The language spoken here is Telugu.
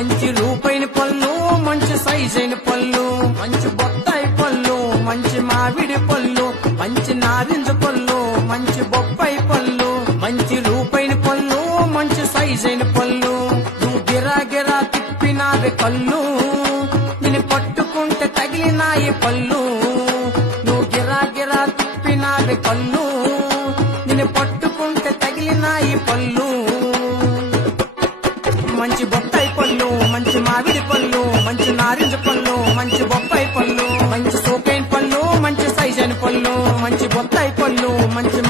మంచి రూపైన పళ్ళు, మంచి సైజైన పళ్ళు, మంచి బొత్తాయి పళ్ళు, మంచి మామిడి పళ్ళు, మంచి నారింజ పళ్ళు, మంచి బొప్పాయి పళ్ళు, మంచి రూపైన పళ్ళు, మంచి సైజైన పళ్ళు. నువ్వు గిరా గిరా తిప్పినావే కళ్ళు, నిన్ను పట్టుకుంటే తగిలినాయి పళ్ళు. నువ్వు గిరా గిరా తిప్పినావే కళ్ళు, నిన్ను పట్టుకుంటే తగిలినాయి పళ్ళు. మంచి బొత్తాయి పళ్ళు, మంచి మామిడి పళ్ళు, మంచి నారింజ పళ్ళు, మంచి బొప్పాయి పళ్ళు, మంచి సోకైన పళ్ళు, మంచి సైజైన పళ్ళు, మంచి బొత్తాయి పళ్ళు, మంచి